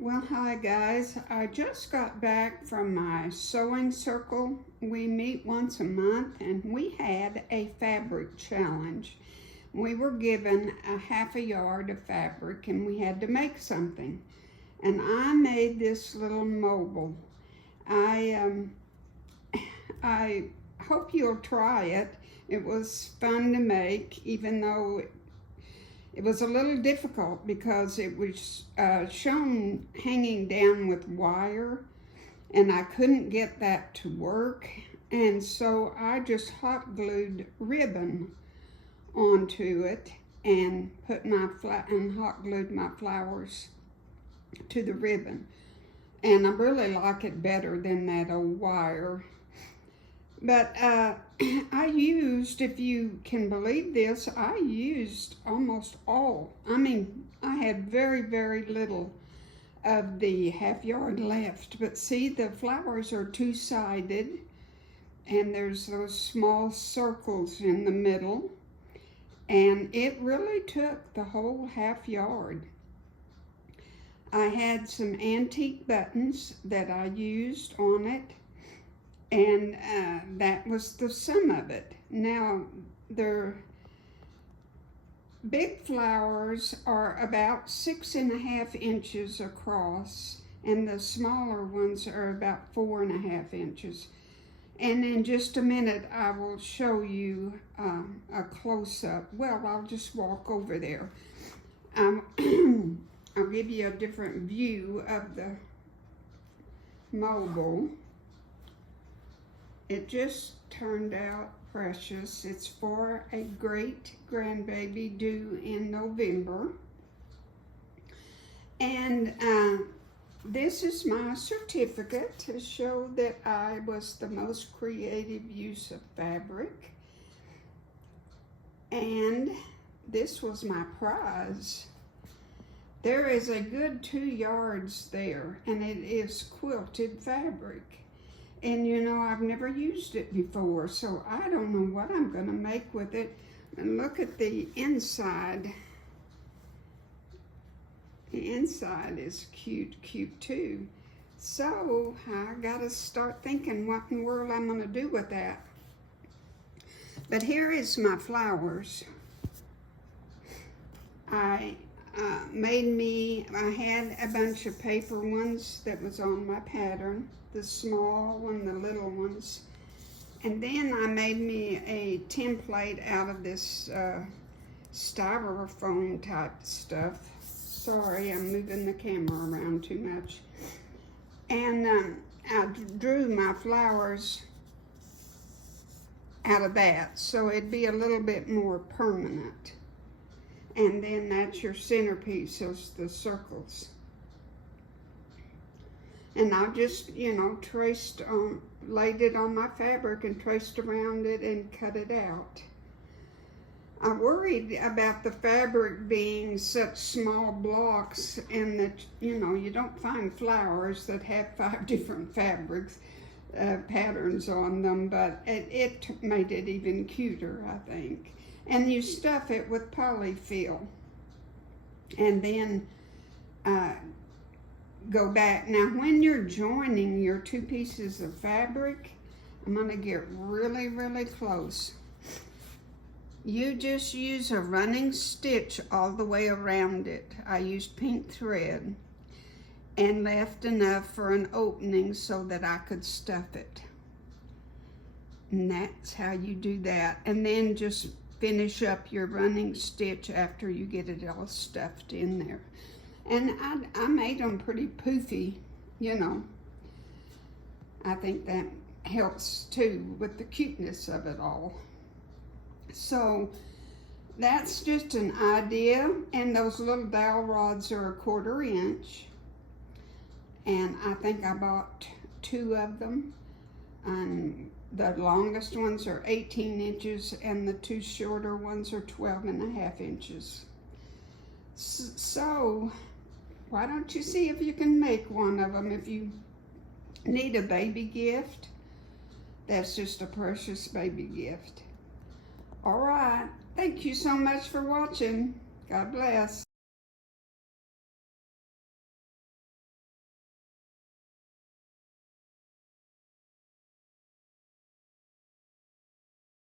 Well, hi guys. I just got back from my sewing circle. We meet once a month and we had a fabric challenge. We were given a half a yard of fabric and we had to make something. And I made this little mobile. I hope you'll try it. It was fun to make, even though it was a little difficult because it was shown hanging down with wire and I couldn't get that to work. And so I just hot glued ribbon onto it and put hot glued my flowers to the ribbon. And I really like it better than that old wire. But I used, if you can believe this, I used almost all. I had very, very little of the half yard left. But see, the flowers are two-sided, and there's those small circles in the middle. And it really took the whole half yard. I had some antique buttons that I used on it. And that was the sum of it. Now, the big flowers are about 6.5 inches across, and the smaller ones are about 4.5 inches. And in just a minute, I will show you a close-up. Well, I'll just walk over there. I'll give you a different view of the mobile. It just turned out precious. It's for a great grandbaby due in November. And this is my certificate to show that I was the most creative use of fabric. And this was my prize. There is a good 2 yards there, and it is quilted fabric. And you know, I've never used it before, so I don't know what I'm gonna make with it. And look at the inside. The inside is cute too. So I gotta start thinking what in the world I'm gonna do with that. But here is my flowers. I had a bunch of paper ones that was on my pattern. The small one, the little ones. And then I made me a template out of this styrofoam type stuff. Sorry, I'm moving the camera around too much. And I drew my flowers out of that, so it'd be a little bit more permanent. And then that's your centerpiece, is the circles. And I just, you know, laid it on my fabric and traced around it and cut it out. I worried about the fabric being such small blocks and that, you know, you don't find flowers that have 5 different fabrics, patterns on them, but it made it even cuter, I think. And you stuff it with polyfill. And then go back. Now, when you're joining your 2 pieces of fabric, I'm going to get really, really close. You just use a running stitch all the way around it. I used pink thread and left enough for an opening so that I could stuff it. And that's how you do that. And then just finish up your running stitch after you get it all stuffed in there. And I made them pretty poofy, you know. I think that helps too with the cuteness of it all. So that's just an idea. And those little dowel rods are 1/4 inch. And I think I bought 2 of them. And the longest ones are 18 inches and the 2 shorter ones are 12.5 inches. So why don't you see if you can make one of them? If you need a baby gift, that's just a precious baby gift. All right, thank you so much for watching. God bless.